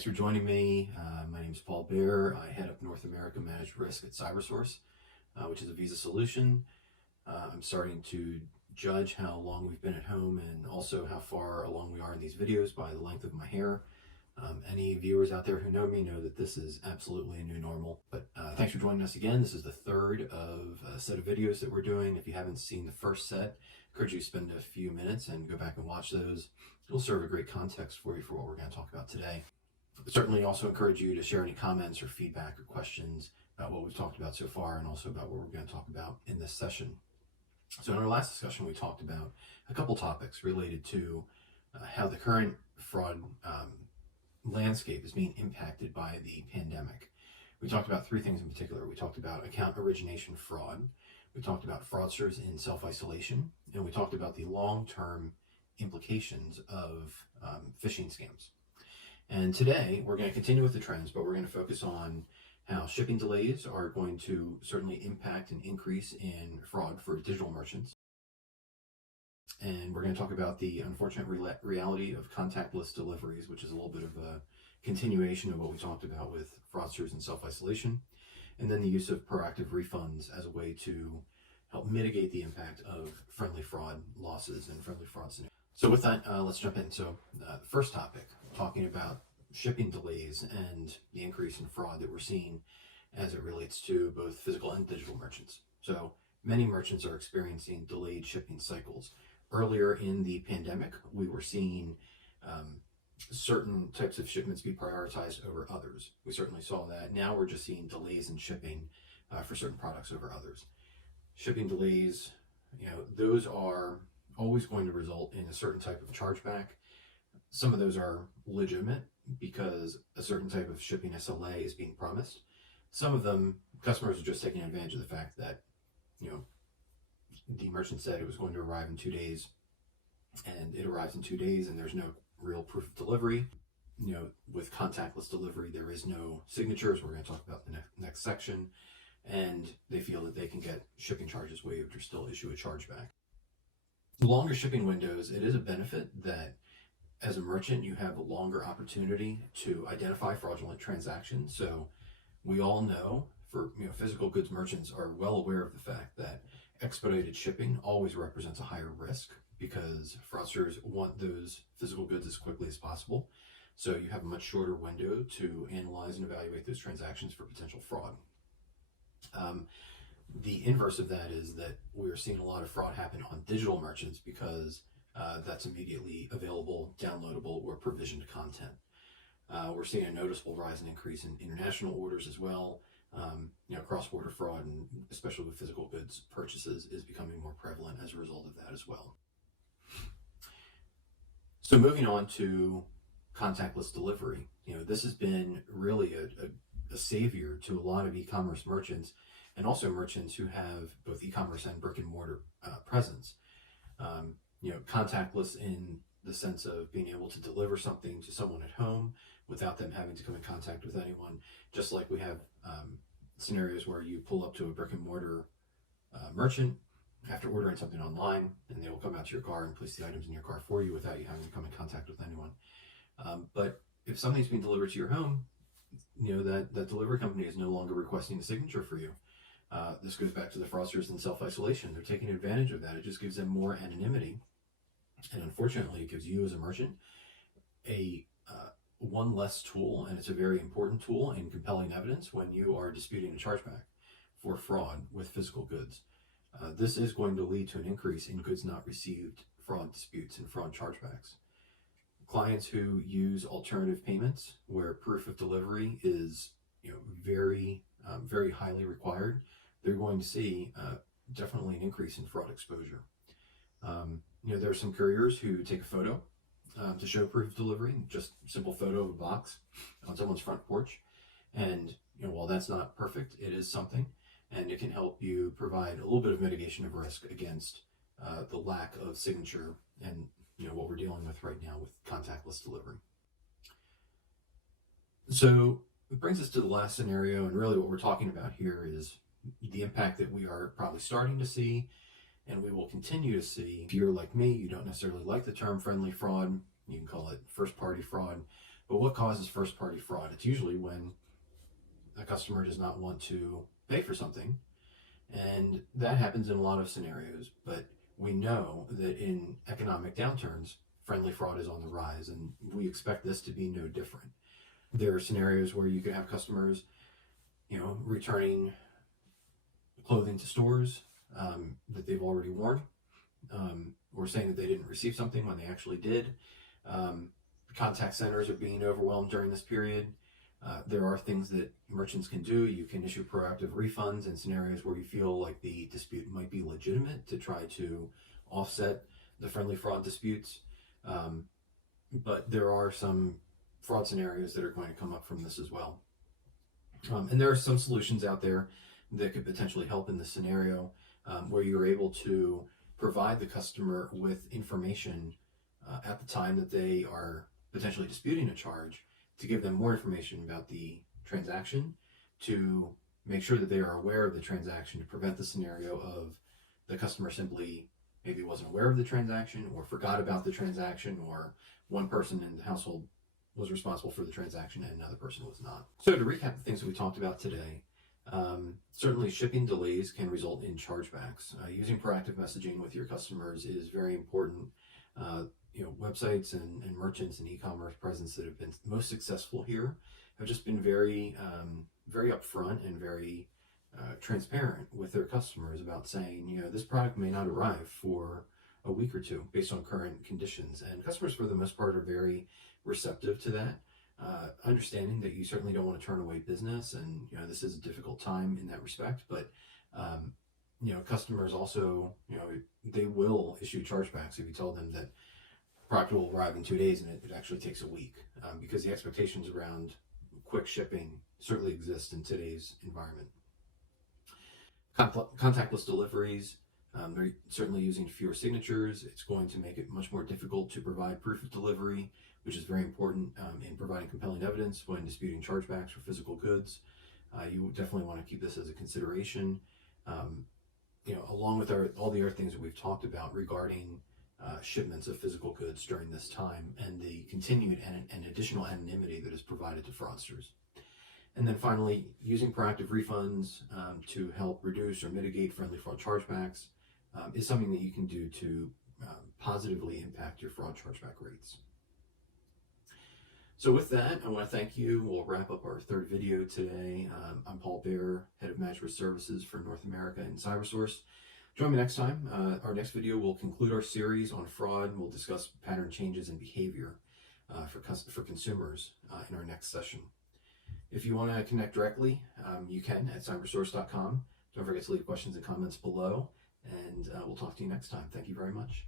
Thanks for joining me. My name is Paul Bear. I head up North America Managed Risk at CyberSource, which is a Visa solution. I'm starting to judge how long we've been at home and also how far along we are in these videos by the length of my hair. Any viewers out there who know me know that this is absolutely a new normal. But thanks for joining us again. This is the third of a set of videos that we're doing. If you haven't seen the first set, I encourage you to spend a few minutes and go back and watch those. It'll serve a great context for you for what we're going to talk about today. Certainly also encourage you to share any comments or feedback or questions about what we've talked about so far and also about what we're going to talk about in this session. So in our last discussion, we talked about a couple topics related to how the current fraud landscape is being impacted by the pandemic. We talked about three things in particular. We talked about account origination fraud, we talked about fraudsters in self-isolation, and we talked about the long-term implications of phishing scams. And today we're going to continue with the trends, but we're going to focus on how shipping delays are going to certainly impact an increase in fraud for digital merchants. And we're going to talk about the unfortunate reality of contactless deliveries, which is a little bit of a continuation of what we talked about with fraudsters and self-isolation. And then the use of proactive refunds as a way to help mitigate the impact of friendly fraud losses and friendly fraud scenarios. So with that, let's jump in. So the first topic, talking about shipping delays and the increase in fraud that we're seeing as it relates to both physical and digital merchants. So many merchants are experiencing delayed shipping cycles. Earlier in the pandemic, we were seeing certain types of shipments be prioritized over others. We certainly saw that. Now we're just seeing delays in shipping for certain products over others. Shipping delays, those are always going to result in a certain type of chargeback. Some of those are legitimate because a certain type of shipping SLA is being promised. Some of them, customers are just taking advantage of the fact that, the merchant said it was going to arrive in 2 days and it arrives in 2 days and there's no real proof of delivery. With contactless delivery, there is no signatures. We're going to talk about the next section. And they feel that they can get shipping charges waived or still issue a chargeback. The longer shipping windows, it is a benefit that as a merchant, you have a longer opportunity to identify fraudulent transactions. So we all know physical goods merchants are well aware of the fact that expedited shipping always represents a higher risk because fraudsters want those physical goods as quickly as possible. So you have a much shorter window to analyze and evaluate those transactions for potential fraud. The inverse of that is that we're seeing a lot of fraud happen on digital merchants because that's immediately available, downloadable, or provisioned content. We're seeing a noticeable rise and increase in international orders as well. Cross-border fraud, and especially with physical goods purchases, is becoming more prevalent as a result of that as well. So moving on to contactless delivery, this has been really a savior to a lot of e-commerce merchants and also merchants who have both e-commerce and brick and mortar presence. Contactless in the sense of being able to deliver something to someone at home without them having to come in contact with anyone, just like we have scenarios where you pull up to a brick and mortar merchant after ordering something online and they will come out to your car and place the items in your car for you without you having to come in contact with anyone. But if something's being delivered to your home, that delivery company is no longer requesting a signature for you. This goes back to the fraudsters and self-isolation. They're taking advantage of that. It just gives them more anonymity. And unfortunately, it gives you as a merchant a one less tool, and it's a very important tool in compelling evidence when you are disputing a chargeback for fraud with physical goods. This is going to lead to an increase in goods not received fraud disputes and fraud chargebacks. Clients who use alternative payments where proof of delivery is very highly required, they're going to see definitely an increase in fraud exposure. There are some couriers who take a photo to show proof of delivery, just simple photo of a box on someone's front porch. And while that's not perfect, it is something, and it can help you provide a little bit of mitigation of risk against the lack of signature and what we're dealing with right now with contactless delivery. So it brings us to the last scenario, and really what we're talking about here is the impact that we are probably starting to see and we will continue to see. If you're like me, you don't necessarily like the term friendly fraud. You can call it first party fraud, But what causes first-party fraud? It's usually when a customer does not want to pay for something, and that happens in a lot of scenarios. But we know that in economic downturns, friendly fraud is on the rise, and we expect this to be no different. There are scenarios where you could have customers, returning clothing to stores that they've already worn, or saying that they didn't receive something when they actually did. Contact centers are being overwhelmed during this period. There are things that merchants can do. You can issue proactive refunds in scenarios where you feel like the dispute might be legitimate to try to offset the friendly fraud disputes. But there are some fraud scenarios that are going to come up from this as well. And there are some solutions out there that could potentially help in this scenario, where you're able to provide the customer with information at the time that they are potentially disputing a charge, to give them more information about the transaction, to make sure that they are aware of the transaction, to prevent the scenario of the customer simply maybe wasn't aware of the transaction or forgot about the transaction, or one person in the household was responsible for the transaction and another person was not. So to recap the things that we talked about today, certainly shipping delays can result in chargebacks. Using proactive messaging with your customers is very important. Websites and merchants and e-commerce presence that have been most successful here have just been very upfront and very transparent with their customers about saying, this product may not arrive for a week or two based on current conditions. And customers, for the most part, are very receptive to that, understanding that you certainly don't want to turn away business, and this is a difficult time in that respect. But customers also, they will issue chargebacks if you tell them that product will arrive in 2 days and it actually takes a week, because the expectations around quick shipping certainly exist in today's environment. Contactless deliveries, they're certainly using fewer signatures. It's going to make it much more difficult to provide proof of delivery, which is very important in providing compelling evidence when disputing chargebacks for physical goods. You definitely want to keep this as a consideration, along with all the other things that we've talked about regarding shipments of physical goods during this time, and the continued and additional anonymity that is provided to fraudsters. And then finally, using proactive refunds to help reduce or mitigate friendly fraud chargebacks is something that you can do to positively impact your fraud chargeback rates. So with that, I want to thank you. We'll wrap up our third video today. I'm Paul Bear, Head of Managed Risk Services for North America and CyberSource. Join me next time. Our next video will conclude our series on fraud. We'll discuss pattern changes in behavior for consumers in our next session. If you want to connect directly, you can at cybersource.com. Don't forget to leave questions and comments below, and we'll talk to you next time. Thank you very much.